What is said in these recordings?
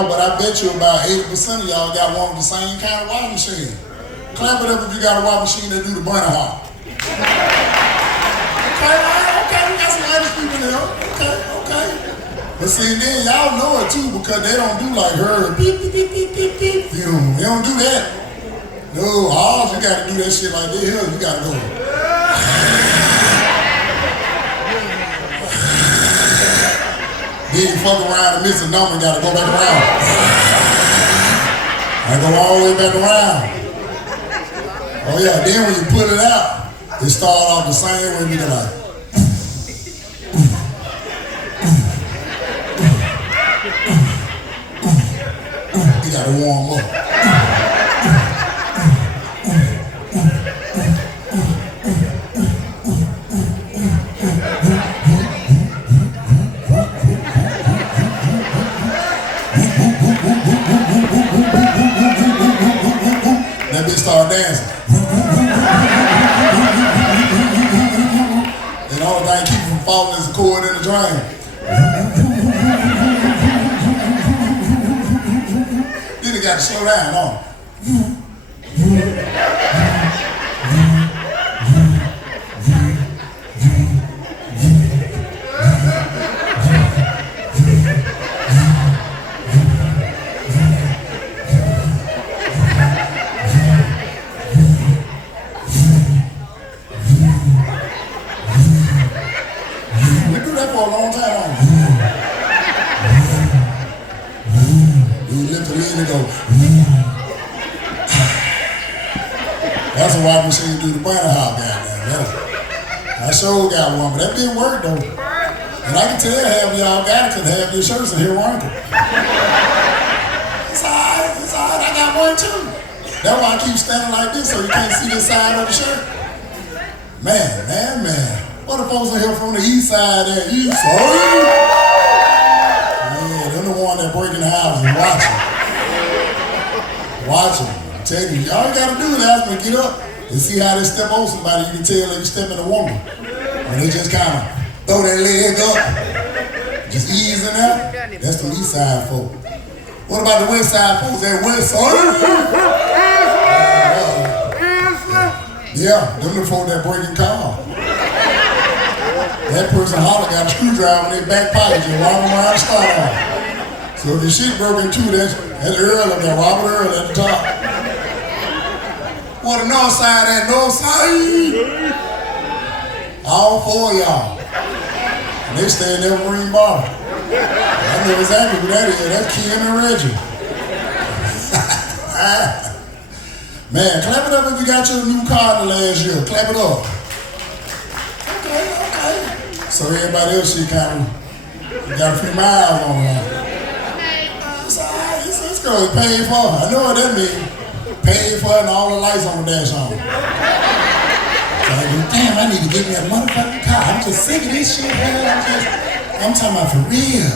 But I bet you about 80% of y'all got one of the same kind of washing machine. Clap it up if you got a washing machine that do the bunny hop. Okay, we got some Irish people there. Okay. But see, then y'all know it too because they don't do like her. Beep, beep, beep, beep, beep, beep. They don't do that. No, all you gotta do that shit like this here, you gotta go. Then you fuck around and miss a number and gotta go back around. I go all the way back around. Oh yeah, then when you put it out, it start off the same way, you like. You gotta warm up. That bitch start dancing. And the only thing keep from falling is the cord in the drain. Then you got to slow down on it. For a long time. You lift the lean and go. That's a washing machine do the bunny hop down there. I sure got one, but that didn't work though. And I can tell half of y'all got it because half your shirts are here wrinkled. It's alright, I got one too. That's why I keep standing like this so you can't see the side of the shirt. Man. What the folks in here from the east side there? East side? Yeah, they're the one that breaking the house and watching. I'm telling you, all you gotta do is ask them to get up and see how they step on somebody. You can tell they step in a woman. When they just kind of throw their leg up, just easing out. That's the east side folk. What about the west side folks? That west side? Yeah, them the folk that breaking cars. That person holler got a screwdriver in their back pocket and walk around the Stardome. So if the shit broke in two, that's Earl up there, Robert Earl at the top. What the north side, that north side? All four of y'all. And they stay in their Marine Bar. I know exactly who that is. That's Kim and Reggie. Man, clap it up if you got your new car in the last year. Clap it up. Okay. So everybody else, she kind of got a few miles on her. It's all right. This girl is paid for. I know what that means. Paid for and all the lights on the dash on. So I go, damn, I need to get me a motherfucking car. I'm just sick of this shit, man. I'm talking about for real.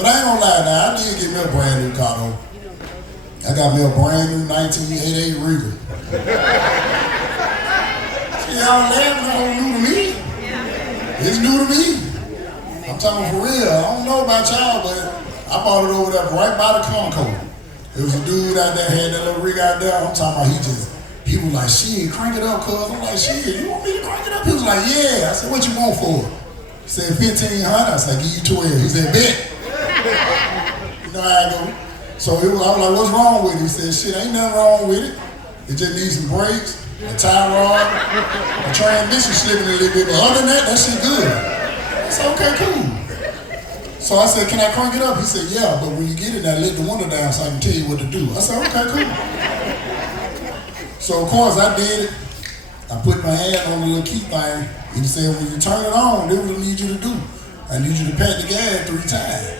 But I ain't gonna lie now, I did get me a brand new car though. I got me a brand new 1988 Regal. See, y'all laughing, that whole new to me. It's new to me. I'm talking for real. I don't know about y'all, but I bought it over there right by the Concord. There was a dude out there, had that little rig out there. I'm talking about he was like, shit, crank it up, cuz. I'm like, shit, you want me to crank it up? He was like, yeah. I said, what you want for it? He said, 1,500. I said, give you 12. He said, bet. You know how I go. So I was like, what's wrong with it? He said, shit, ain't nothing wrong with it. It just needs some brakes, a tie rod, a transmission slipping a little bit, but other than that, that shit good. I said, okay, cool. So I said, can I crank it up? He said, yeah, but when you get it, I let the window down so I can tell you what to do. I said, okay, cool. So of course I did it. I put my hand on the little key thing. He said, when you turn it on, this is what I need you to do. I need you to pat the gas 3 times.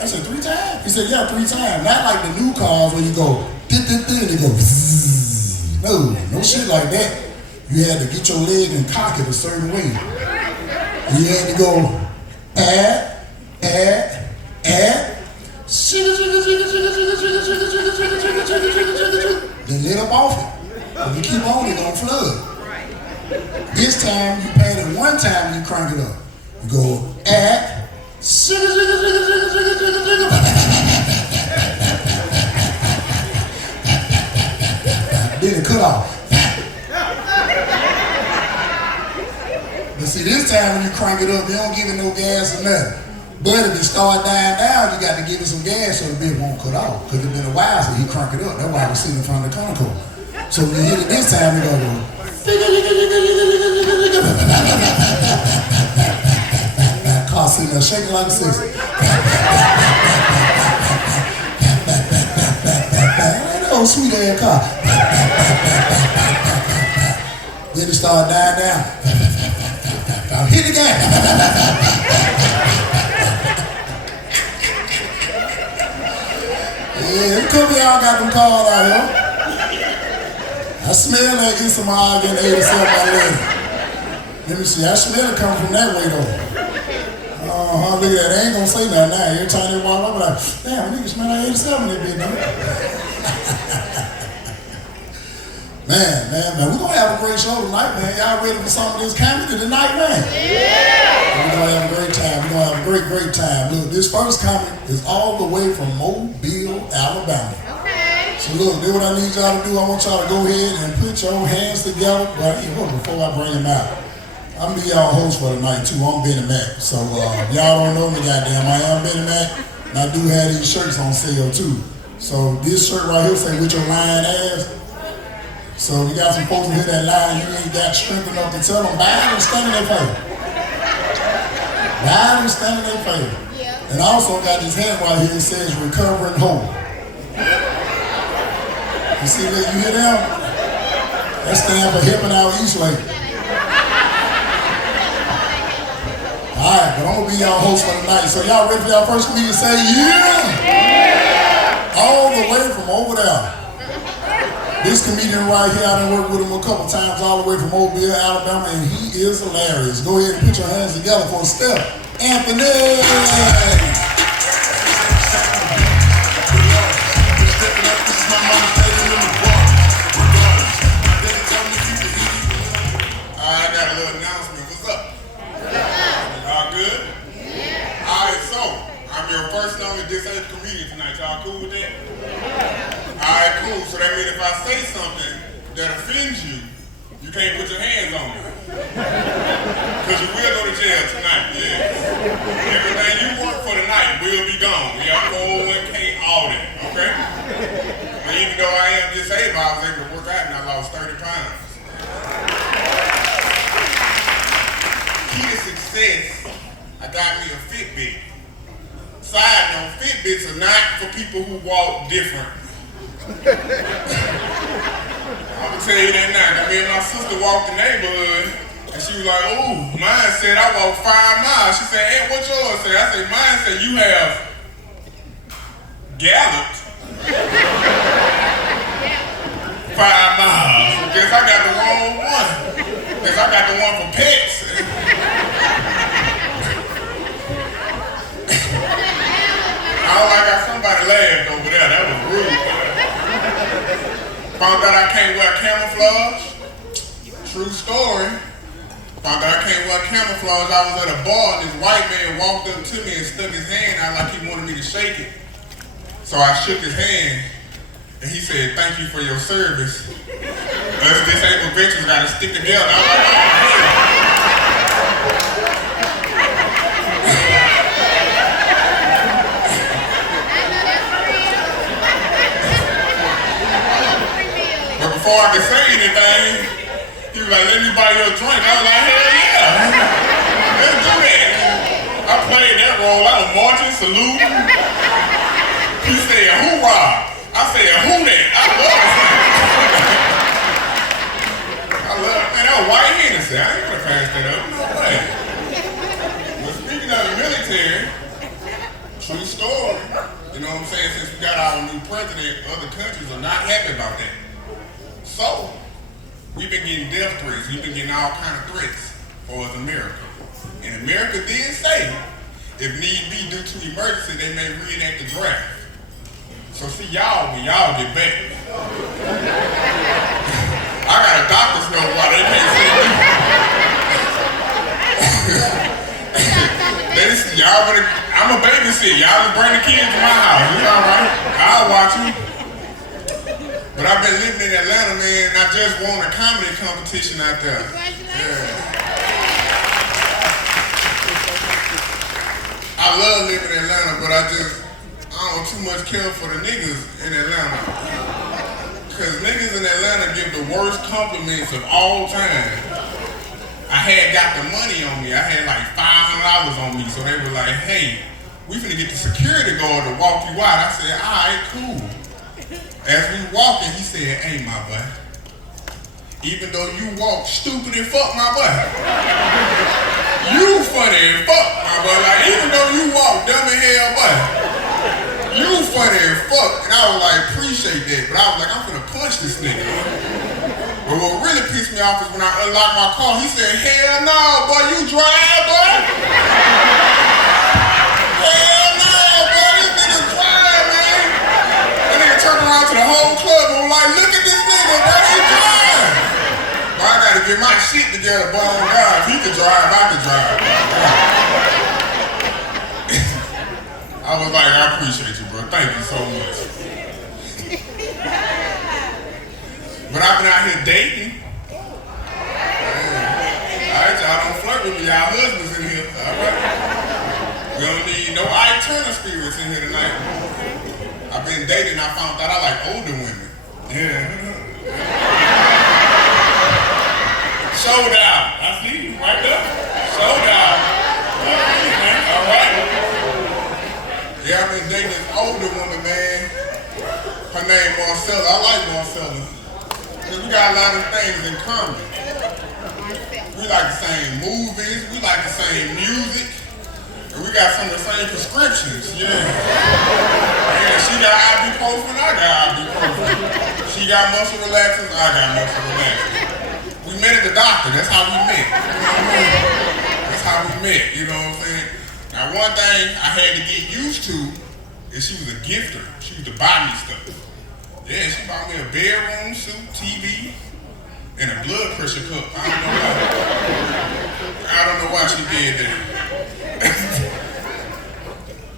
I said, 3 times? He said, yeah, 3 times. Not like the new cars where you go, and it goes, no shit like that. You had to get your leg and cock it a certain way. You had to go, add, then let up off it. If you keep on, it's gonna flood. This time, you pat it 1 time and you crank it up. You go, cut off. But see, this time when you crank it up, you don't give it no gas or nothing. But if it start dying down, you got to give it some gas so the bit won't cut off. Because it's been a while since he crank it up. That's why I was sitting in front of the Conoco. So when you hit it this time, it go. Car sitting there shaking like a sister. That old sweet ass car. Then it started dying down. Hit it again. Yeah, a couple of y'all got them cars out here. I smell that Isamar getting 87 by later. Let me see, I smell it coming from that way though. Look at that, they ain't gonna say nothing now. Every time they walk up, like, damn, nigga smell like 87 that bit, though. Man, we're gonna have a great show tonight, man. Y'all ready for some of this comedy tonight, man? Yeah! We're gonna have a great time. We're gonna have a great time. Look, this first comedy is all the way from Mobile, Alabama. Okay. So look, this is what I need y'all to do. I want y'all to go ahead and put your hands together. Before I bring them out, I'm gonna be y'all host for tonight too. I'm Benny Mac. So y'all don't know me, goddamn. I am Benny Mac, and I do have these shirts on sale too. So this shirt right here say "With your lying ass." So you got some folks who hear that line, you ain't got strength enough to tell them, buy it and stand in their favor. Buy it and stand in their favor. Yeah. And I also got this hand right here that says "Recovering Hope." You see that? You hear that? That stands for helping out East Lake. Alright, but I'm gonna be y'all host for tonight. So y'all ready for y'all first comedian? Say yeah! Yeah! All the way from over there. This comedian right here, I done worked with him a couple times all the way from Mobile, Alabama, and he is hilarious. Go ahead and put your hands together for Steph Anthony. I got a little announcement. What's up? Y'all good? Alright, so I'm your first and only disabled comedian tonight. Y'all cool with that? Alright, cool. So that means if I say something that offends you, you can't put your hands on me. Because you will go to jail tonight, yes. Everything you work for tonight will be gone. Your 401k, all that, okay? And even though I am disabled, I was able to work out and I lost 30 pounds. Key to success, I got me a Fitbit. Side note, Fitbits are not for people who walk different. I'm gonna tell you that now. Me and my sister walked the neighborhood and she was like, "Ooh, mine said I walked 5 miles." She said, "Hey, what yours say?" I said, "Mine said you have galloped 5 miles." Guess I got the wrong one. Guess I got the one for pets. I don't like how somebody laughed over there. That was rude. Found out I can't wear camouflage. True story. Found out I can't wear camouflage. I was at a bar and this white man walked up to me and stuck his hand out like he wanted me to shake it. So I shook his hand and he said, "Thank you for your service. Us disabled veterans gotta stick together." I was like, "Oh, man." Before I could say anything, he was like, "Let me buy you a drink." I was like, "Hell yeah, let's do that." I played that role. I was marching, saluting. He said, "Hoorah." I said, "Who that?" I love it. Man, that was white Hennessy. I ain't gonna pass that up. No way. But speaking of the military, true story. You know what I'm saying? Since we got our new president, other countries are not happy about that. So, we've been getting death threats. We've been getting all kind of threats for America. And America did say, if need be due to emergency, they may reenact the draft. So see y'all when y'all get back. I got a doctor's note why they can't see me. Y'all better, I'm a babysitter. Y'all just bring the kids to my house. It's all right. I'll watch them. But I've been living in Atlanta, man, and I just won a comedy competition out there. Yeah. I love living in Atlanta, but I don't too much care for the niggas in Atlanta. Cause niggas in Atlanta give the worst compliments of all time. I had got the money on me. I had like $500 on me, so they were like, "Hey, we finna get the security guard to walk you out." I said, "All right, cool." As we walking, he said, "Hey, my boy, even though you walk stupid and fuck, my boy, you funny and fuck, my boy. Like, even though you walk dumb as hell, boy, you funny as fuck." And I was like, "Appreciate that," but I was like, "I'm finna punch this nigga." But what really pissed me off is when I unlocked my car, he said, "Hell no, boy, you drive, boy." Hell no, boy, this nigga drive, man. That nigga turned around to the whole club and was like, "Look at this nigga, boy, he drive." But I gotta get my shit together, boy, on God. If he could drive, I could drive. I was like, "I appreciate you, bro. Thank you so much." But I've been out here dating. Alright, y'all don't flirt with me. Y'all husbands in here. Alright. We don't need no Ike Turner spirits in here tonight. I've been dating. I found out I like older women. Yeah. Sold out. I see you right there. Sold out. Alright. Yeah, I've been dating this older woman, man. Her name Marcella. I like Marcella. Because we got a lot of things in common. We like the same movies, we like the same music, and we got some of the same prescriptions, yeah. Yeah, she got ibuprofen, I got ibuprofen. She got muscle relaxers, I got muscle relaxers. We met at the doctor, that's how we met. That's how we met, you know what I'm saying? Now one thing I had to get used to is she was a gifter. She used to buy me stuff. Yeah, she bought me a bedroom suit, TV, and a blood pressure cup. I don't know why she did that.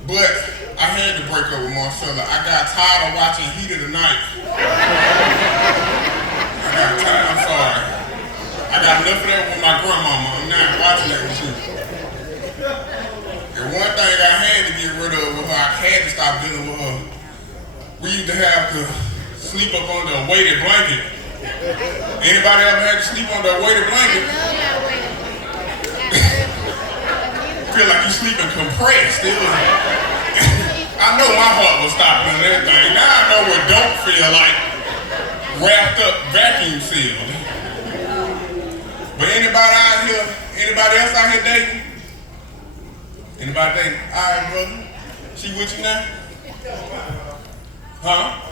But I had to break up with Marcella. I got tired of watching Heat of the Night. I got tired, I'm sorry. I got enough of that with my grandmama. I'm not watching that with you. And one thing I had to get rid of with her, I had to stop dealing with her. We used to have to sleep up under a weighted blanket. Anybody ever had to sleep under a weighted blanket? Feel like you sleeping compressed. I know my heart was stopping and everything. Now I know what don't feel like wrapped up vacuum sealed. But anybody out here, anybody else out here dating? Anybody dating? All right, brother. She with you now? Huh?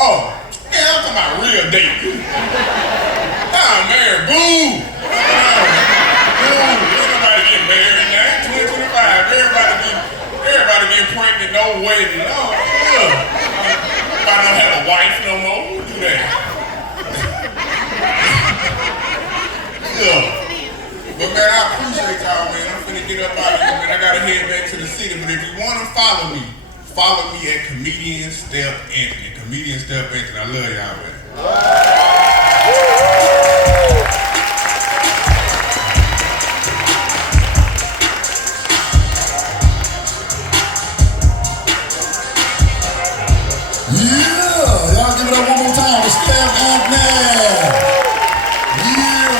Oh, yeah, I'm talking about real dating. I'm married, boo! Boo! Somebody getting married now, 2025. Everybody getting pregnant, no wedding. Oh, I don't have a wife no more. Who do that? But man, I appreciate y'all, man. I'm finna get up out of here, man. I gotta head back to the city. But if you wanna follow me at Comedian Step Anthony. Comedian Step Anthony. I love y'all, man. Yeah! Y'all give it up one more time for Step Anthony. Yeah!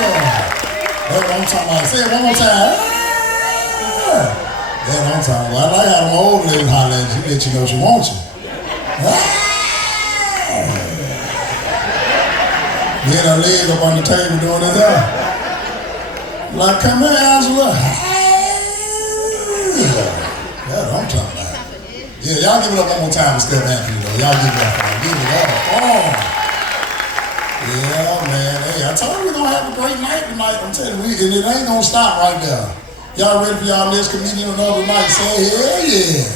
That's what I'm talking about. Say it one more time. That's what I'm talking about. I like how them old ladies holler at you, let you know she wants you. Then her leg up on the table doing this up. Like, come here, Angela. That's what I'm talking about. Yeah, y'all give it up one more time for Step Anthony, though. Y'all give it up. Give it up. Oh. Yeah, man. Hey, I told you we're going to have a great night tonight. I'm telling you, and it ain't going to stop right there. Y'all ready for y'all next comedian another night? Say hell yeah.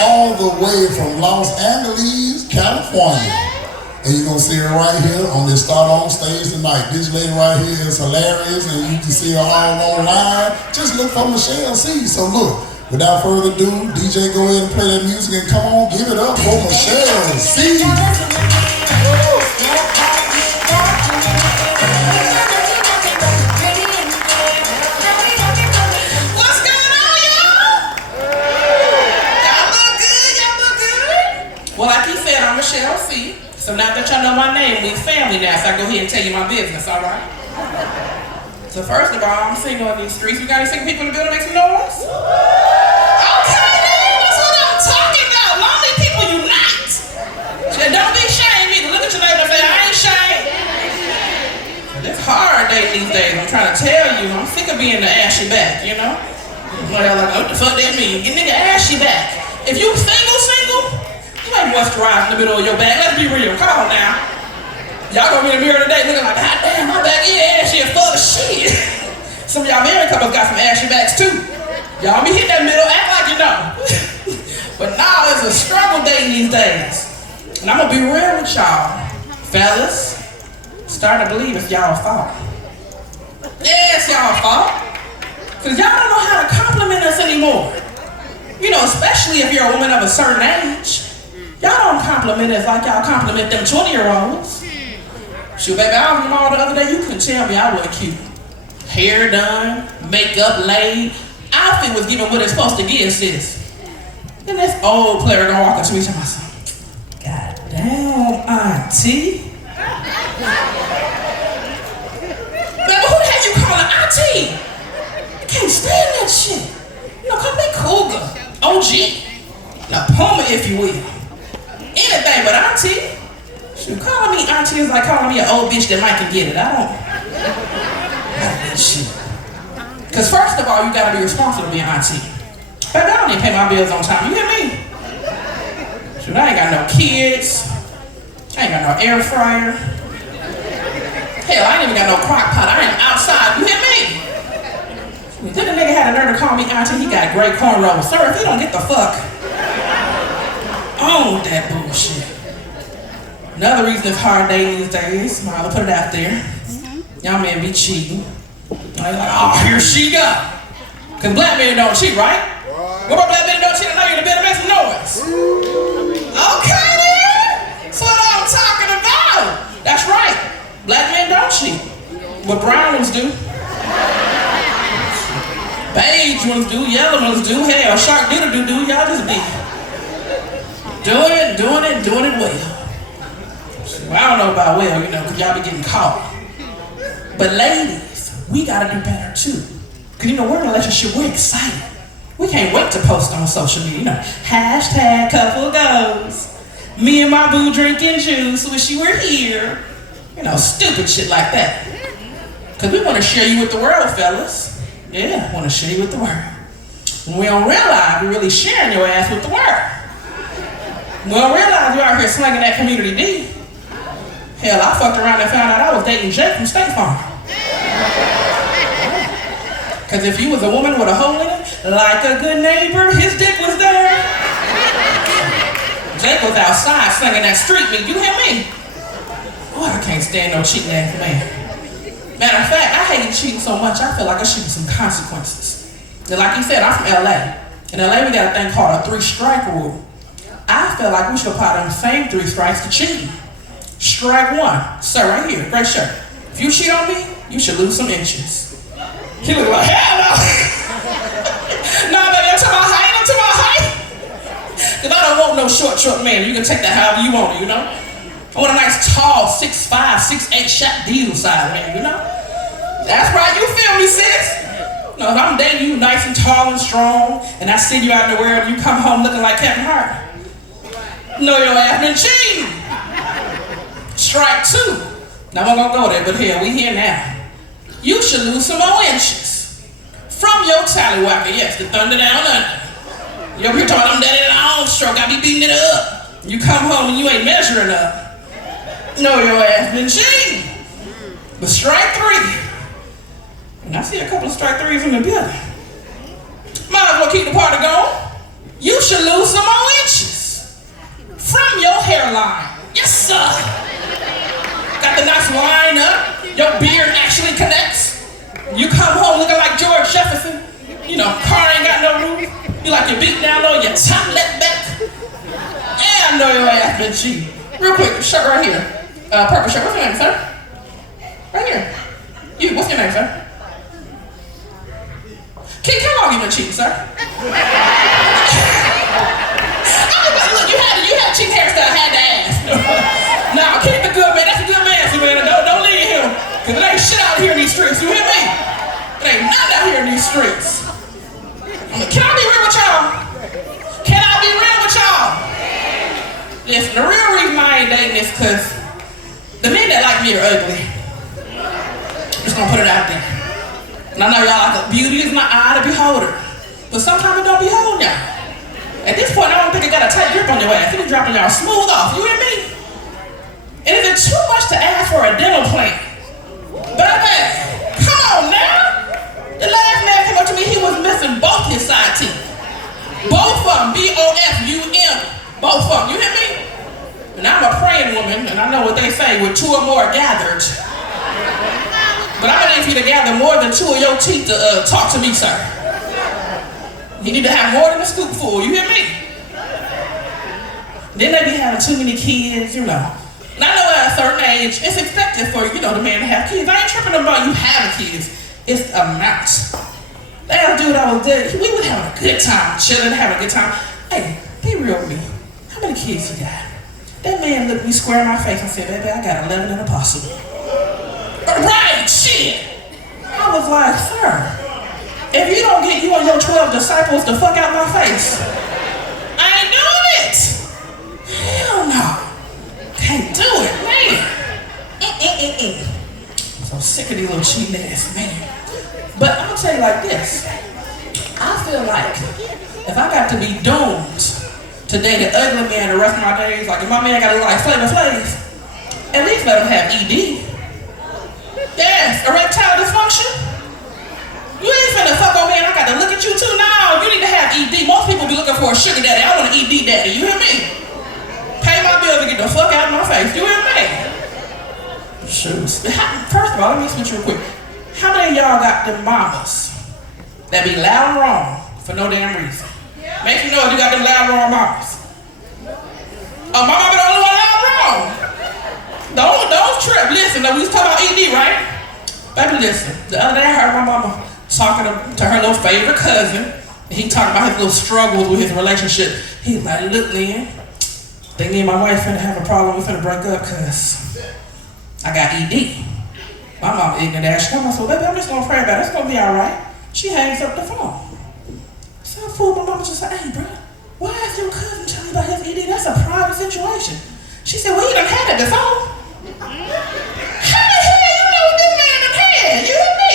All the way from Los Angeles, California. And you're going to see her right here on this Stardome stage tonight. This lady right here is hilarious, and you can see her all online. Just look for Michelle C. So look, without further ado, DJ, go ahead and play that music, and come on, give it up for Michelle C. So now that y'all know my name, we family now, so I go ahead and tell you my business, all right? So first of all, I'm single on these streets. We got any single people in the building? Make some noise. Okay, man, that's what I'm talking about. Lonely people unite. So don't be ashamed either. Look at your neighbor and say, I ain't ashamed. It's hard dating these days. I'm trying to tell you. I'm sick of being the ashy back, you know? Like, what the fuck that mean? Get nigga ashy back. If you single, you ain't moisturize in the middle of your back. Let's be real. Come on now. Y'all gonna be in the mirror today looking like, God damn, my back is ashy and full of shit. Some of y'all married couples got some ashy backs too. Y'all be hitting that middle, act like you know. But now it's a struggle dating these days. And I'm gonna be real with y'all. Fellas, starting to believe it's y'all fault. Yeah, it's y'all fault. Cause y'all don't know how to compliment us anymore. You know, especially if you're a woman of a certain age. Y'all don't compliment us like y'all compliment them 20-year-olds. Shoot, baby, I was in the mall the other day, you couldn't tell me I wasn't cute. Hair done, makeup laid, outfit was giving what it's supposed to give, sis. Then this old player gonna walk up to me and tell myself, God damn, auntie. Baby, who the hell you calling auntie? I can't stand that shit. You know, come be cougar, OG, now Puma if you will. Anything but auntie. Shoot, calling me auntie is like calling me an old bitch that might can get it. I don't like that shit. Cause first of all, you gotta be responsible to be an auntie. Baby, I don't even pay my bills on time, you hear me? Shoot, I ain't got no kids. I ain't got no air fryer. Hell, I ain't even got no crock pot. I ain't outside, you hear me? Then the nigga had a nerve to call me auntie, he got great cornrows. Sir, if you don't get the fuck on that bullshit. Another reason it's hard dating these days, I'll put it out there. Y'all men be cheating. Like, oh, here she go. Cause black men don't cheat, right? What about black men don't cheat? I know you're the better make some noise. Okay then. That's what I'm talking about. That's right. Black men don't cheat. But brown ones do. Beige ones do, yellow ones do, hell, shark doodle do, y'all just be doing it well. Well, I don't know about well, you know, because y'all be getting caught. But ladies, we gotta do better too. Because you know, we're in a relationship, we're excited. We can't wait to post on social media, you know, hashtag couple goes. Me and my boo drinking juice, wish you were here. You know, stupid shit like that. Because we want to share you with the world, fellas. Yeah, want to share you with the world. When we don't realize we're really sharing your ass with the world. We don't realize you're out here slinging that community D. Hell, I fucked around and found out I was dating Jake from State Farm. Cause if you was a woman with a hole in it, like a good neighbor, his dick was there. Jake was outside slinging that street meat, you hear me? Oh, I can't stand no cheating ass man. Matter of fact, I hate cheating so much, I feel like I should be some consequences. And like you said, I'm from LA. In LA, we got a thing called a 3-strike rule. I feel like we should apply them same 3 strikes to cheating. Strike 1, sir, right here, great shirt. If you cheat on me, you should lose some inches. He look like, hell no. Nah, baby, I'm talking about height. Cause I don't want no short man. You can take that however you want it, you know? I want a nice, tall, 6'5", 6'8" shot diesel size man, you know? That's right, you feel me, sis? You know, if I'm dating you nice and tall and strong, and I send you out in the world and you come home looking like Kevin Hart, know your ass been cheating. Strike 2. Now I'm gonna go there, but hell, we here now. You should lose some more inches. From your tallywhacker, yes, the thunder down under. Yo, you're talking I'm daddy in the arm stroke, I be beating it up. You come home and you ain't measuring up. Know your ass been cheating. But strike 3. And I see a couple of strike 3s in the building. Might as well keep the party going. You should lose some more inches. From your hairline. Yes, sir. Got the nice line up. Your beard actually connects. You come home looking like George Jefferson. You know, car ain't got no roof. You like your beat down low, your top left back. And I know your ass been cheating. Real quick, shirt right here. Purple shirt. What's your name, sir? Right here. You, what's your name, sir? Keith, how long you been cheating, sir? Look, you had a cheating hairstyle, I had to ask. Nah, Listen, the real reason I ain't dating is because the men that like me are ugly. Just gonna put it out there. And I know y'all like beauty is my eye to beholder. But sometimes it don't behold y'all. At this point, I don't think it got a tight grip on your ass. It be dropping y'all smooth off. You hear me? And is it too much to ask for a dental plan? Baby, come on now. The last man came up to me, he was missing both his side teeth. Both of them, B-O-F-U-M. Both of them, you hear me? And I'm a praying woman, and I know what they say, with 2 or more gathered. But I'm gonna need for you to gather more than 2 of your teeth to talk to me, sir. You need to have more than a scoopful, you hear me? Then they be having too many kids, you know. And I know at a certain age, it's expected for, you know, the man to have kids. I ain't tripping about you having kids. It's the amount. Last dude I was dating, we was having a good time, chilling, having a good time. Hey, be real with me. How many kids you got? That man looked me square in my face and said, baby, I got 11 and a possible. Right, shit. I was like, sir, if you don't get you and your 12 disciples the fuck out my face, I ain't doing it. Hell no. Can't do it, man. I'm so sick of these little cheating ass men. But I'm gonna tell you like this. I feel like if I got to be doomed to date an ugly man the rest of my days, like if my man gotta look like Flavor Flav, at least let him have ED. Yes, erectile dysfunction. You ain't finna fuck on me and I gotta look at you too. No, you need to have ED. Most people be looking for a sugar daddy. I want an ED daddy, you hear me? Pay my bills and get the fuck out of my face, you hear me? Shoot. First of all, let me switch real quick. How many of y'all got them mamas that be loud and wrong for no damn reason? Make you know if you got them loud and wrong mamas. Oh, my mama the only one loud and wrong. Don't trip. Listen, we was talking about ED, right? Baby, listen. The other day I heard my mama talking to her little favorite cousin. And he talking about his little struggles with his relationship. He was like, look, Lynn, think me and my wife finna have a problem. We finna break up because I got ED. My mama ignorant ass. She told me, I said, baby, I'm just gonna pray about it. It's gonna be all right. She hangs up the phone. So I fooled my mama just said, hey, bro, why is your cousin telling you about his ED? That's a private situation. She said, well, he done had it before. How the hell you know what this man done had? You hear me?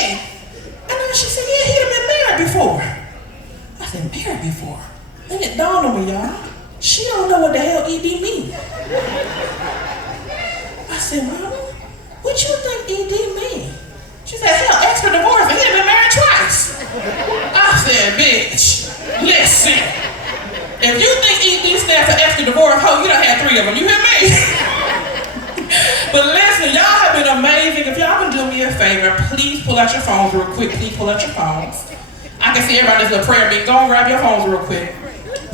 And then she said, yeah, he done been married before. I said, married before? Then it dawned on me, y'all. She don't know what the hell ED means. I said, Mama, what you think ED mean? She said, hell, extra divorce, and he done been married twice. I said, bitch, listen. If you think ED stands for extra divorce, ho, you done had 3 of them, you hear me? But listen, y'all have been amazing. If y'all can do me a favor, please pull out your phones real quick. Please pull out your phones. I can see everybody doing a prayer meeting. Go and grab your phones real quick.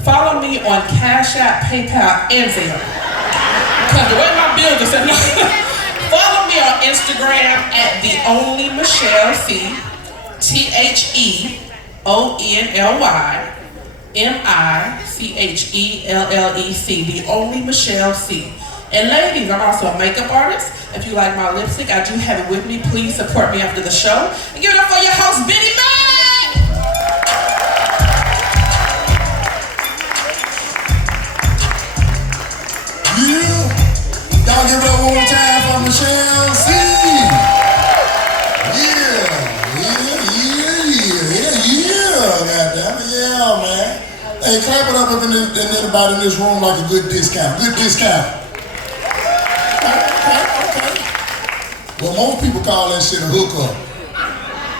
Follow me on Cash App, PayPal, and Zelle. Because the way my bills are set up. Follow me on Instagram at The Only Michelle C. TheOnlyMichellec. The Only Michelle C. And ladies, I'm also a makeup artist. If you like my lipstick, I do have it with me. Please support me after the show. And give it up for your host, Benny Mac! Yeah. Y'all give it up one more time for Michelle C. Goddammit, yeah, man. Hey, clap it up if anybody in this room like a good discount. Good discount. Okay. Well, most people call that shit a hookup.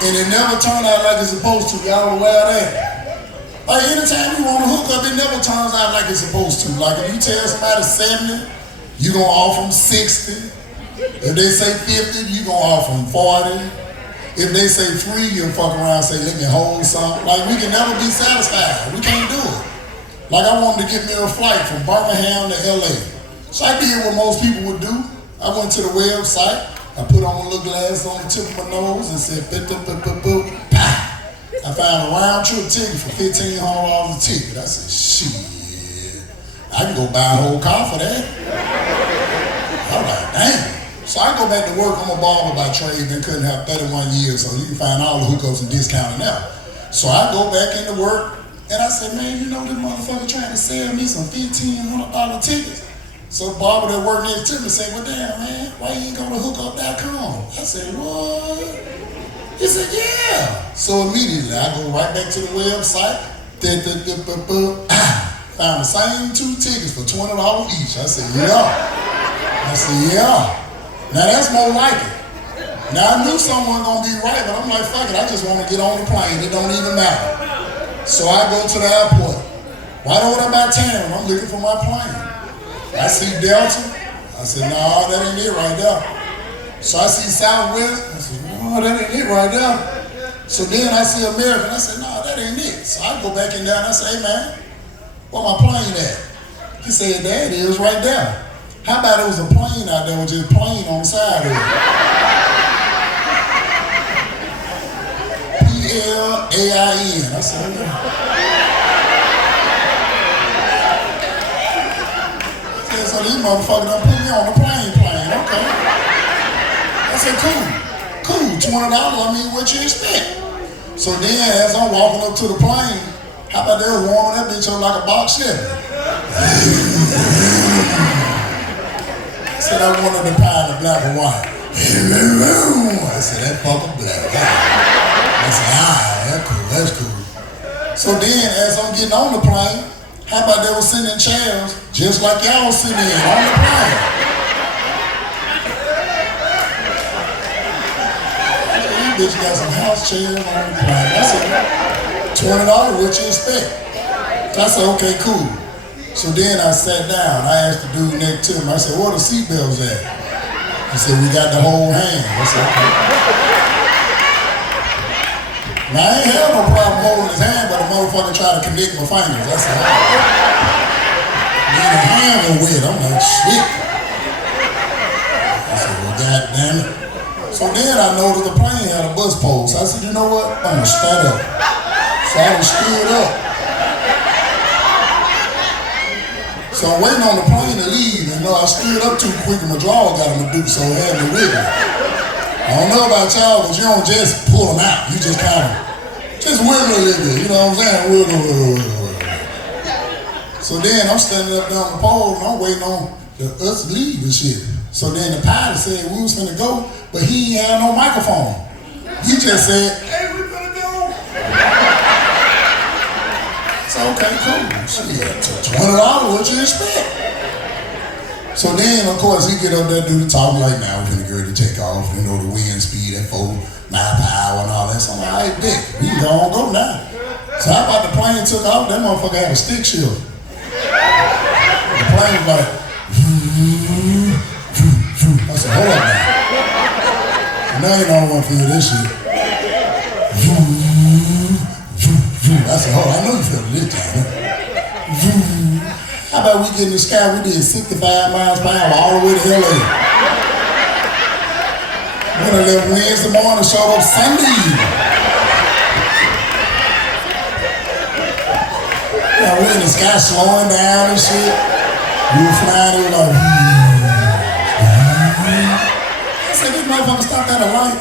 And it never turned out like it's supposed to. Y'all aware of that? Like, anytime you want to hook up, it never turns out like it's supposed to. Like, if you tell somebody 70, you gonna offer them 60. If they say 50, you gonna offer them 40. If they say free, you'll fuck around and say, let me hold something. Like, we can never be satisfied. We can't do it. Like, I wanted to get me a flight from Birmingham to LA. So I did what most people would do. I went to the website. I put on a little glass on the tip of my nose and said, I found a round trip ticket for $1,500 a ticket. I said, shit, I can go buy a whole car for that. I was like, damn. So I go back to work. I'm a barber by trade, been cutting hair 31 years, so you can find all the hookups and discounting now. So I go back into work, and I said, man, you know this motherfucker trying to sell me some $1,500 tickets? So the barber that worked next to me said, well, damn, man, why you ain't go to hookup.com? I said, what? He said, yeah. So immediately I go right back to the website, found the same 2 tickets for $20 each. I said, yeah. Now that's more like it. Now I knew someone gonna be right, but I'm like, fuck it, I just wanna get on the plane, it don't even matter. So I go to the airport. Right over there by town, I'm looking for my plane. I see Delta, I said, no, that ain't it right there. So I see Southwest, I said, no, that ain't it right there. So then I see American, I said, no, that ain't it. So I go back in there and I say, hey man, where my plane at? He said, there it is right there. How about it was a plane out there with just plane on the side of it? P-L-A-I-N. I said, yeah. So these motherfuckers done put me on the plane, okay. I said, cool, $20, I mean, what you expect? So then, as I'm walking up to the plane, how about they was warming that bitch up like a box Chevy? I said, I wanted the pie in the black and white. I said, that fucking black. I said, that's cool. So then, as I'm getting on the plane, how about they were sitting in chairs, just like y'all was sitting in on the plane? Bitch got some house chairs on the plane. I said, $20, what you expect? I said, okay, cool. So then I sat down. I asked the dude next to him, I said, where the seatbelts at? He said, we got the whole hand. I said, okay. Now I ain't had no problem holding his hand, but the motherfucker tried to connect my fingers. I said, man, the hand was wet. I'm like, shit. I said, well, goddamn it. So then I noticed the plane had a bus pole. So I said, you know what? I'm gonna stand up. So I was stood up. So I'm waiting on the plane to leave, and I stood up too quick and my draw got him a duke, so I had me with me. I don't know about y'all, but you don't just pull them out. You just kind of, just wiggle a little bit, you know what I'm saying? Wiggle. So then I'm standing up there on the pole and I'm waiting on us to leave and shit. So then the pilot said we was finna go, but he ain't had no microphone. He just said, hey, we finna go. So okay, cool. Shit, $20, what you expect? So then, of course, he get up there, do the talk like, now we're finna get ready to take off. You know, the wind speed at 4 miles per hour and all that. So I'm like, all right, dick, we can go now. So how about the plane took off? That motherfucker had a stick shift. The plane was like, I said, hold up now. Now you don't want to feel this shit. I said, hold on, I know you feel it this time. How about we get in the sky, we did 65 miles per hour all the way to LA. When I left Wednesday morning, showed up Sunday evening. Now we're in the sky slowing down and shit. We were flying, it was like, I said, this motherfucker stopped at a light.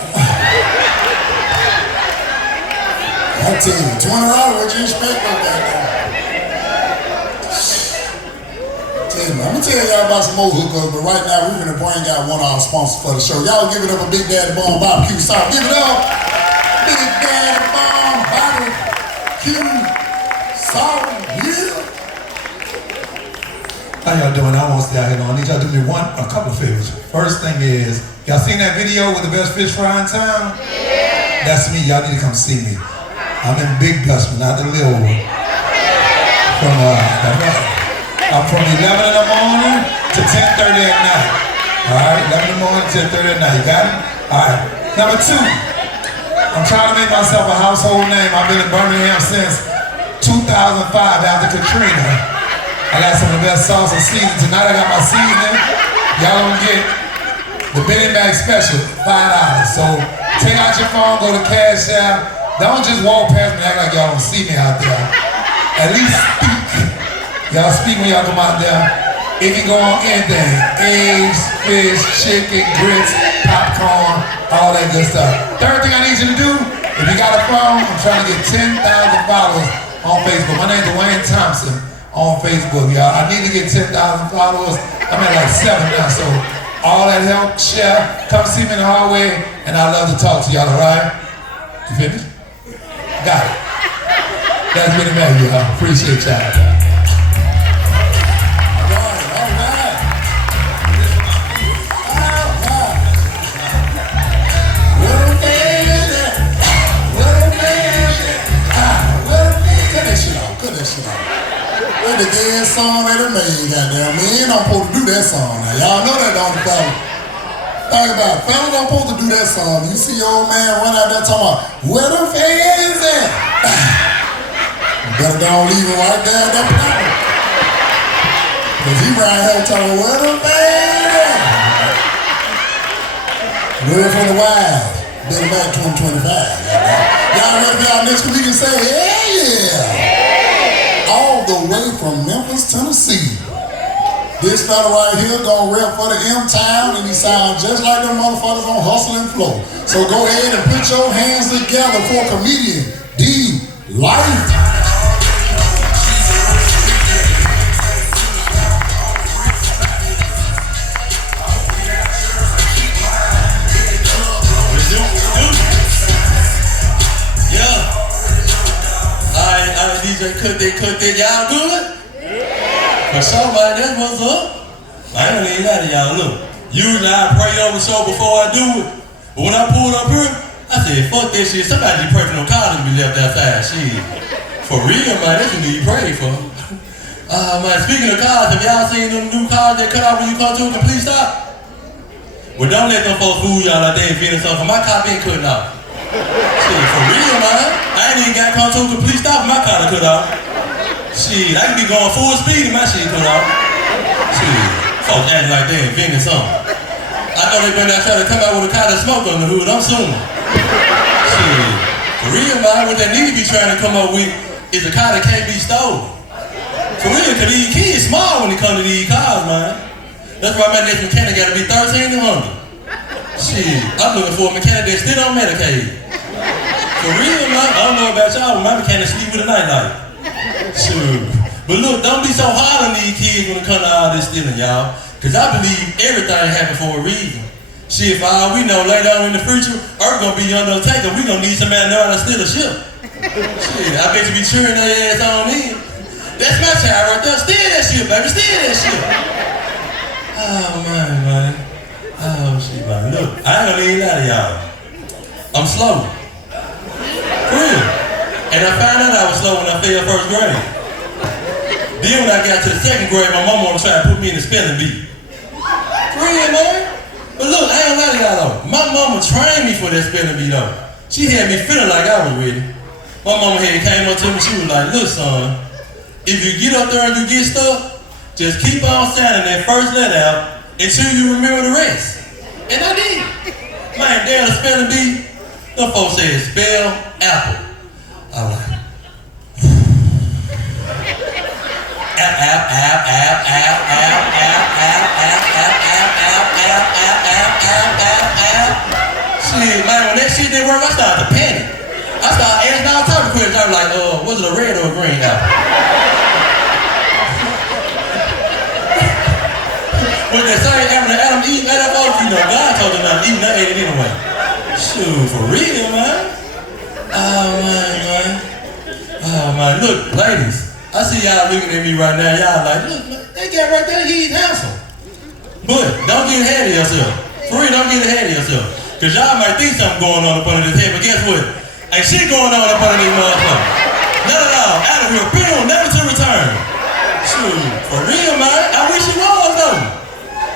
I tell you, $20, what you expect about that? I'm gonna tell y'all about some more hookers, but right now we're gonna bring out one of our sponsors for the show. Y'all give it up a Big Daddy Bomb Barbecue Sauce. Give it up! Big Daddy Bomb Barbecue Sauce. Yeah! How y'all doing? I won't stay out here long. I need y'all to do me a couple of favors. First thing is, y'all seen that video with the best fish fry in town? Yeah! That's me. Y'all need to come see me. I'm in Big Dustman, not the little one. I'm from 11 in the morning to 10:30 at night. All right, 11 in the morning to 10:30 at night. You got it? All right. Number 2, I'm trying to make myself a household name. I've been in Birmingham since 2005 after Katrina. I got some of the best sauce and seasoning. Tonight I got my seasoning. Y'all gonna get the Benny Mac special, $5. So take out your phone, go to Cash App. Don't just walk past me and act like y'all don't see me out there. At least speak. Y'all speak when y'all come out there. It can go on anything. Eggs, fish, chicken, grits, popcorn, all that good stuff. Third thing I need you to do, if you got a phone, I'm trying to get 10,000 followers on Facebook. My name's Dwayne Thompson. on Facebook, y'all. I need to get 10,000 followers. I'm at like 7 now, so all that help, share, come see me in the hallway, and I love to talk to y'all, all right? You feel me? Got it. That's Benny Mac, y'all. Appreciate y'all. That's the gayest song they done made, goddamn. Man, you don't supposed to do that song now. Y'all know that, don't you, fella? Think about it. Fella don't supposed to do that song. You see your old man run out there talking about, where the fans at? You better don't leave him right there at that planet. Cause he right here talking, where the fans at? Word from the wise. Better back 2025. Y'all ready for y'all next comedian say, yeah. All the way from Memphis, Tennessee. This fella right here gonna rap for the M-Town, and he sounds just like them motherfuckers on Hustle and Flow. So go ahead and put your hands together for comedian D-Life. DJ cut that, y'all good? Yeah. For sure, man, that's what's up. I ain't gonna even lie to y'all, look. Usually I pray over the show before I do it. But when I pulled up here, I said, fuck that shit. Somebody just pray for no cars to be left outside. Shit. For real, man, that's what you pray for. Man, speaking of cars, have y'all seen them new cars that cut off when you come to a complete stop? Well, don't let them folks fool y'all like they invented something. My car been cutting off. Shit, for real, man. I ain't even got to come to a complete stop and my car to cut off. Shit, I can be going full speed and my shit cut off. Shit, folks acting like they invented something. I know they better not try to come out with a car that smoke on the hood, I'm assuming. Shit, for real, man, what they need to be trying to come up with is a car that can't be stolen. For real, because these kids small when it comes to these cars, man. That's why my next mechanic got to be 13 and under. Shit, I'm looking for a mechanic that's still on Medicaid. For real, man, I don't know about y'all, but my mechanic sleep with a nightlight. Sure. But look, don't be so hard on these kids when it comes to all this stealing, y'all. Cause I believe everything happened for a reason. Shit, for all we know, later on in the future, Earth gonna be undertaken. We gonna need somebody to know how to steal a ship. Shit, I bet you be cheering their ass on in. That's my child right there. Steal that shit, baby, steal that shit. Oh, man. Oh, shit, man. Look, I ain't gonna leave that to y'all. I'm slow. For real. And I found out I was slow when I failed first grade. Then when I got to the second grade, my mama wanna try to put me in the spelling bee. For real, man. But look, I ain't gonna lie to y'all though. My mama trained me for that spelling bee though. She had me feeling like I was ready. My mama had came up to me, she was like, look son, if you get up there and you get stuck, just keep on sounding that first letter out until you remember the rest. And I did. Man, down the spelling bee, them folks said spell apple. I was like, shit, man, when that shit didn't work, I started to panic. I started asking all types of questions. I was like, was it a red or a green apple? With that same apple that Adam eat, man, you know, God told him not to eat, not ate it anyway. Shoot, for real, man. Oh, man. Look, ladies, I see y'all looking at me right now. Y'all like, look, that guy right there, he's handsome. But don't get ahead of yourself. For real, don't get ahead of yourself. Because y'all might think something going on up under this head, but guess what? Ain't shit going on up under these motherfuckers. None at all. Out of here, boom, never to return. Shoot, for real, man. I wish it was, though.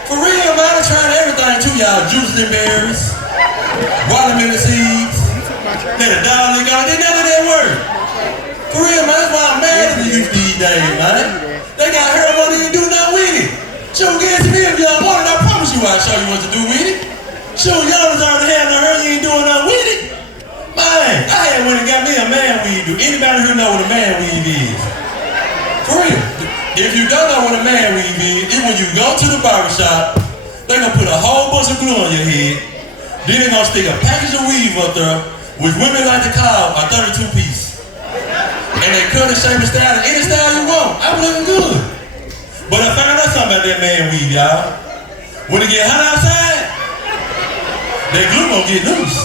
For real, man. I tried everything too, y'all. Juices and berries, watermelon seeds. Let a dog lick out. They none of that work. For real, man. That's why I'm mad at the youth these days, man. They got her money and do nothing with it. Show against me if y'all want it. I promise you I'll show you what to do with it. Show y'all deserve to have no her, you ain't doing nothing with it. Man, I had went and got me a man weave. Do anybody who know what a man weave is? For real. If you don't know what a man weave is, it's when you go to the barbershop, they're gonna put a whole bunch of glue on your head, then they're gonna stick a package of weave up there, which women like to call a 32-piece. and they cut the shape and style, any style you want. I was looking good. But I found out something about that man weave, y'all. When it get hot outside, that glue gonna get loose.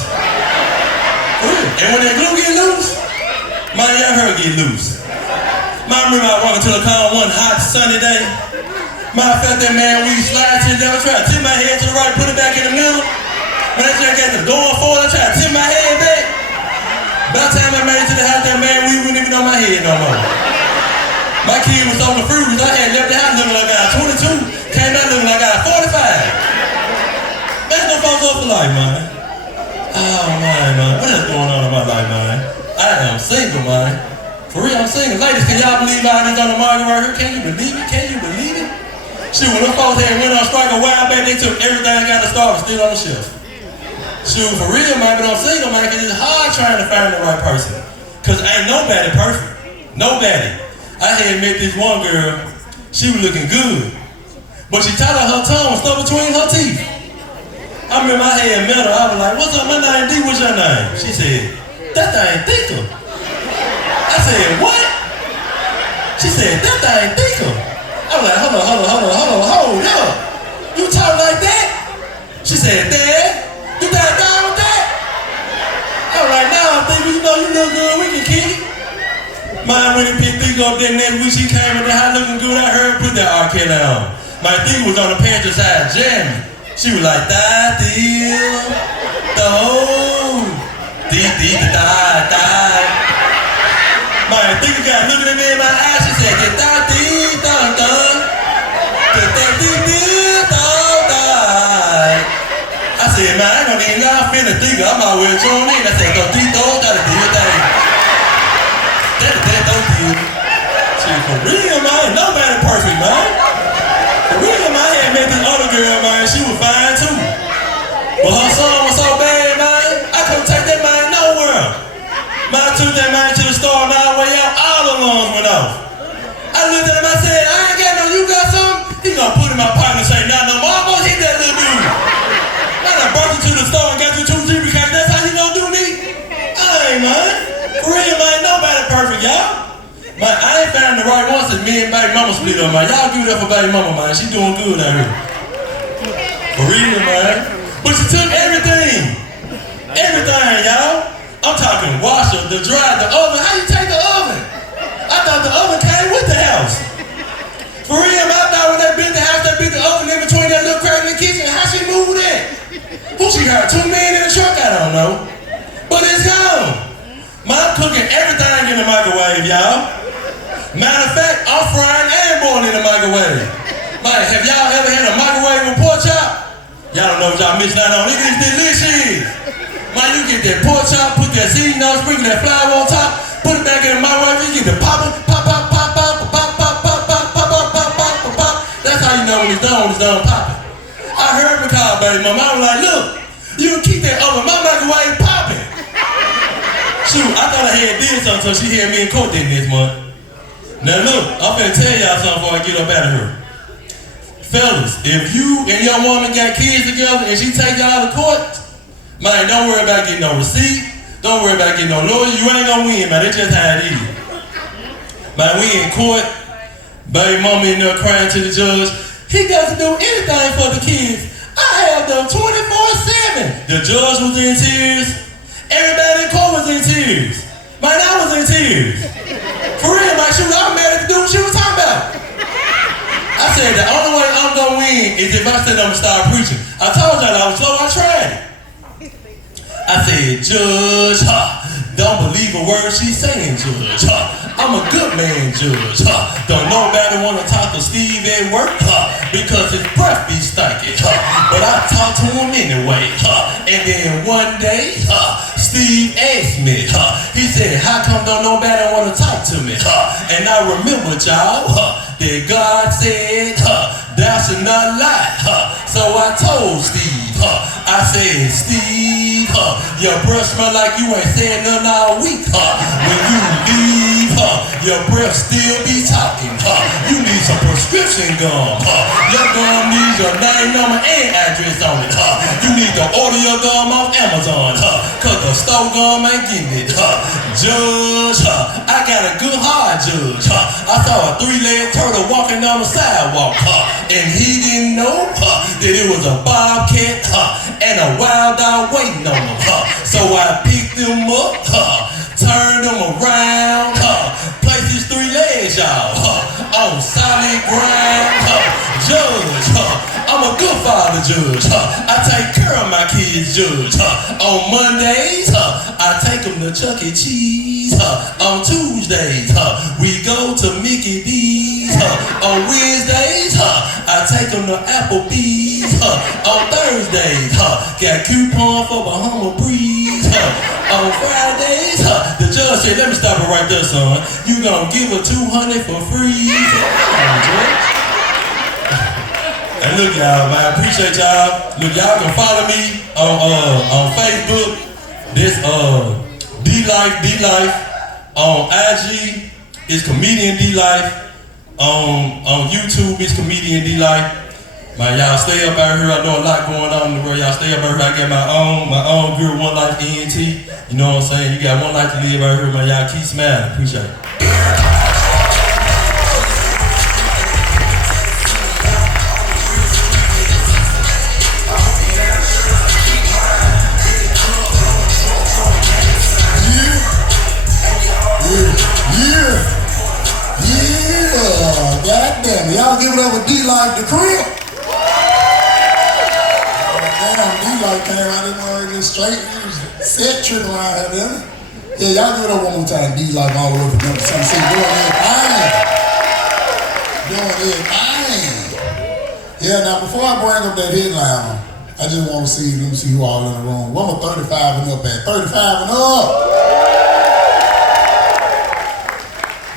And when that glue get loose, my young her get loose. My remember I walking to the car one hot sunny day. I felt that man weave slide to the left, try to tip my head to the right, put it back in the middle. When I tried to get going forward, I tried to tip my head back. By the time I made it to the house, that man weave wouldn't even on my head no more. My kid was on the fruit, I had left the house looking like I was 22, came out looking like I was 45. That's no folks up for life, man. Oh man, what is going on in my life, man? I am single, man. For real, I'm single. Ladies, can y'all believe all this on the market right here? Can you believe it? Can you believe it? Shoot, when them folks had went on strike a while back, they took everything I got to start and still on the shelf. Shoot, for real, man, but I'm single, man, because it's hard trying to find the right person. Because ain't nobody perfect. Nobody. I had met this one girl, she was looking good, but she tied out her tongue and stuck between her teeth. I remember I had met her, I was like, what's up, my name D, what's your name? She said, that thing thicker. I said, what? She said, that thing thicker. I was like, hold up. You talk like that? She said, Dad, you got down with that? I was like, nah, baby, you know you look good, we can kick it. Mine went and picked Thick up that next week, she came in the house looking good, I heard put that R. Kelly on. My Thick was on the pantry side jamming. She was like, die, My Thick got looking at me in my eyes, she said, get die. I said, man, I ain't gonna even know I'm feeling Thick, I might well join in. I said, go Tito, gotta do your thing. That don't deal. See, for real, man, nobody perfect, man. For real, man, I had met this other girl, man, she was fine too. But her son was so bad, man, I couldn't take that man nowhere. Man, I took that man to the store and all the way out, all the alarms went off. I looked at him, I said, I ain't got no, you got something? He gonna put in my pocket and say, nah, no more, I'm gonna hit that little dude. I done brought you to the store and got you 2 GB because that's how you gonna do me? Hey, man. For real, man, nobody perfect, y'all. Man, I ain't found the right one since me and baby mama split up, man. Y'all give it up for baby mama, man. She doing good out here. For real, man. But she took everything. Everything, y'all. I'm talking washer, the dryer, the oven. How you take the oven? I thought the oven came with the house. For real, man, I thought when they built the house, they built the oven in between that little crack in the kitchen. How she moved that? Who she got? 2 men in the truck? I don't know. But it's gone. Man, I'm cooking everything in the microwave, y'all. Matter of fact, I'm frying and boiling in the microwave. Man, have y'all ever had a microwave with pork chop? Y'all don't know what y'all missing out on. It is delicious. Man, you get that pork chop, put that seasoning on, sprinkle that flour on top, put it back in the microwave, you get the popping, pop. That's how you know when it's done popping. I heard me call baby mama, I was like, look, you can keep that oven, my microwave popping. Shoot, I thought I had did something so she had me in court this month. Now look, I'm finna tell y'all something before I get up out of here. Fellas, if you and your woman got kids together and she take y'all to court, man, don't worry about getting no receipt. Don't worry about getting no lawyer. You ain't gonna win, man. That's just how it is. Man, we in court. Baby mama in there crying to the judge. He doesn't do anything for the kids. I have them 24/7. The judge was in tears. Everybody in court was in tears. Man, I was in tears. For real, man, shoot, I was mad at the dude she was talking about. I said, the only way I'm gonna win is if I said I'm gonna start preaching. I told y'all I was slow, I tried it. I said, Judge, don't believe a word she's saying, Judge. I'm a good man, Judge. Don't nobody wanna talk to Steve at work because his breath be stinking. But I talk to him anyway. And then one day, Steve asked me, he said, how come don't nobody wanna talk to me? And I remember, y'all, that God said, thou should not lie. So I told Steve, I said, Steve, your breath smell like you ain't said nothing all week. When you leave, Your breath still be talking, You need some prescription gum, Your gum needs your name, number, and address on it, You need to order your gum off Amazon, Cause the store gum ain't getting it, Judge, I got a good heart, Judge, I saw a 3-legged turtle walking on the sidewalk, and he didn't know, that it was a bobcat, and a wild dog waiting on him, So I picked him up, turned him around, placed his 3 legs, y'all, on solid ground, Judge, I'm a good father, Judge, I take care of my kids, Judge, on Mondays, I take them to Chuck E. Cheese, on Tuesdays, we go to Mickey D's, on Wednesdays, I take them to Applebee's, on Thursdays, got coupon for Bahama Breeze, on Fridays, the judge said, let me stop it right there, son. You gonna give her $200 for free? And look, y'all, man, I appreciate y'all. Look, y'all can follow me on Facebook. This D-Life. On IG, it's Comedian D-Life. On YouTube, it's Comedian D-Life. Man, y'all stay up out here. I know a lot going on in the world. Y'all stay up out here. I got my own girl, One Life ENT. You know what I'm saying? You got one life to live out here, man. Y'all keep smiling. Appreciate it. Goddamn, y'all give it up with D-Life the crib. Damn, D-Life came out this morning just straight, set trick around here, didn't it? Yeah, y'all give it up one more time, D-Life all the way from number 76, doing everything. Yeah, now before I bring up that headline, I just want to see who all in the room. One more 35 and up at 35 and up.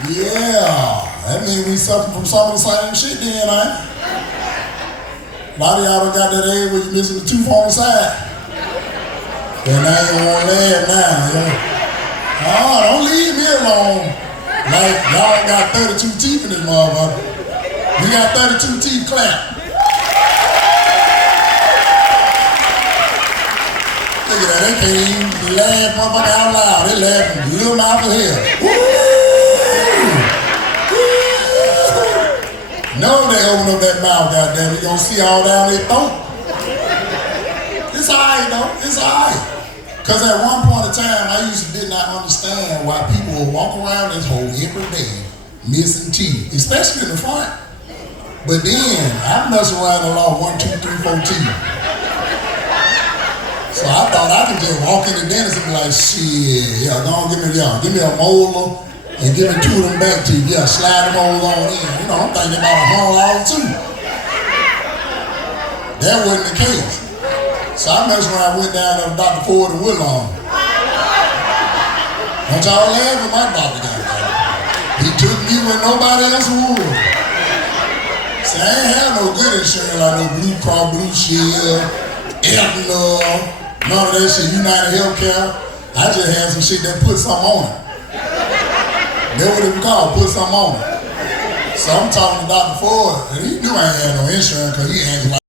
Yeah. That means we suffer from some of the same shit then, man. A lot of y'all done got that age where you missing the tooth on the side. Then now you don't want to laugh now, yeah. Oh, don't leave me alone. Like, y'all got 32 teeth in this motherfucker. We got 32 teeth clap. Look at that, they can't even laugh motherfucker out loud. They laughing little mouth of hell. Woo! No, they open up that mouth, goddamn, you gonna see all down their throat. It's alright though, it's alright. Cause at one point in time, I did not understand why people would walk around this whole every day missing teeth, especially in the front. But then, I messed around and lost 1, 2, 3, 4 teeth. So I thought I could just walk in the dentist and be like, shit, yeah, don't give me a molar. And give me 2 of them back teeth, yeah, slide them all on in. You know, I'm thinking about a $100 too. That wasn't the case. So I messed around, went down to Dr. Ford and Woodlawn. Don't y'all laugh at my doctor got there. He took me when nobody else would. See, I ain't have no good insurance like no Blue Cross Blue Shield, Aetna, none of that shit, United Healthcare. I just had some shit that put something on it. That's what it was called, put something on it. So I'm talking to Dr. Ford, and he knew I ain't had no insurance because he acted like